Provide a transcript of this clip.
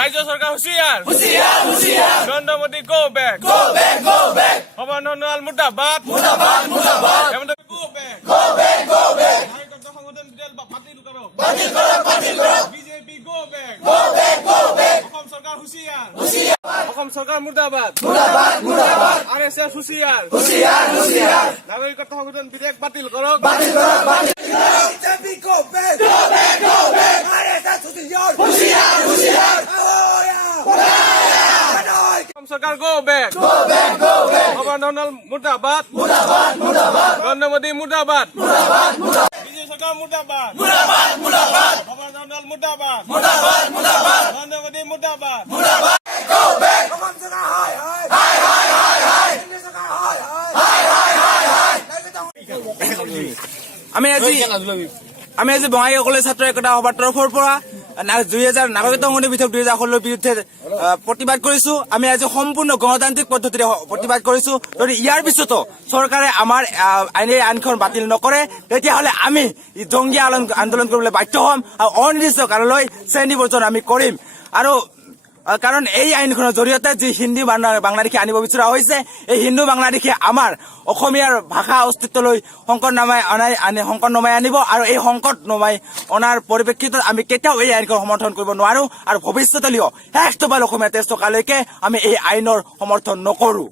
রাজ্য সরকার হুঁশিয়ার নরেন্দ্র মোদী গো ব্যাক সর্বনন্দাল মুর্দাবাদ সংগঠন বাতিল করো বিজেপি গো ব্যাক অসম সরকার হুঁশিয়ার অসম সরকার মুর্দাবাদ আরএসএস হুঁশিয়ার নাগরিকত্ব সংশোধন বিধেয়ক বাতিল করো BJP go back, RSS হুঁশিয়ার অসম সরকার গো ব্যাক সর্বনন্দাল মুর্দাবাদ নরেন্দ্র মোদী মুর্দাবাদ বিজেপি সরকার মুর্দাবাদ সর্বনন্দাল মুর্দাবাদ নরেন্দ্র মোদী মুর্দাবাদ go back, অসম সরকার হাই কেন্দ্র সরকার আমি আজি বঙাইগাঁও কলেজ ছাত্ৰ একতা সভাৰ তৰফৰ পৰা 2000 নাগৰিকত্ব সংশোধনী বিধেয়ক 2016 বিৰুদ্ধে প্ৰতিবাদ কৰিছো। আমি আজি সম্পূৰ্ণ গণতান্ত্ৰিক পদ্ধতিৰে প্ৰতিবাদ কৰিছো। যদি ইয়াৰ পিছতো চৰকাৰে আমাৰ আইনখন বাতিল নকৰে তেতিয়াহ'লে আমি জংগী আন্দোলন কৰিবলৈ বাধ্য হ'ম আৰু অনিৰ্দিষ্ট কাললৈ শ্ৰেণী বৰ্জন আমি কৰিম। আৰু কাৰণ এই আইনখনৰ জৰিয়তে যি হিন্দী বাংলাদেশী আনিব বিচৰা হৈছে এই হিন্দু বাংলাদেশী আমাৰ অসমীয়াৰ ভাষা অস্তিত্বলৈ সংকট নমাই আনিব আৰু এই সংকট নমাই অনাৰ পৰিপ্ৰেক্ষিতত আমি কেতিয়াও এই আইনখন সমৰ্থন কৰিব নোৱাৰো আৰু ভৱিষ্যতলৈও শেষ টপাল অসমীয়া তেজ টকালৈকে আমি এই আইনৰ সমৰ্থন নকৰো।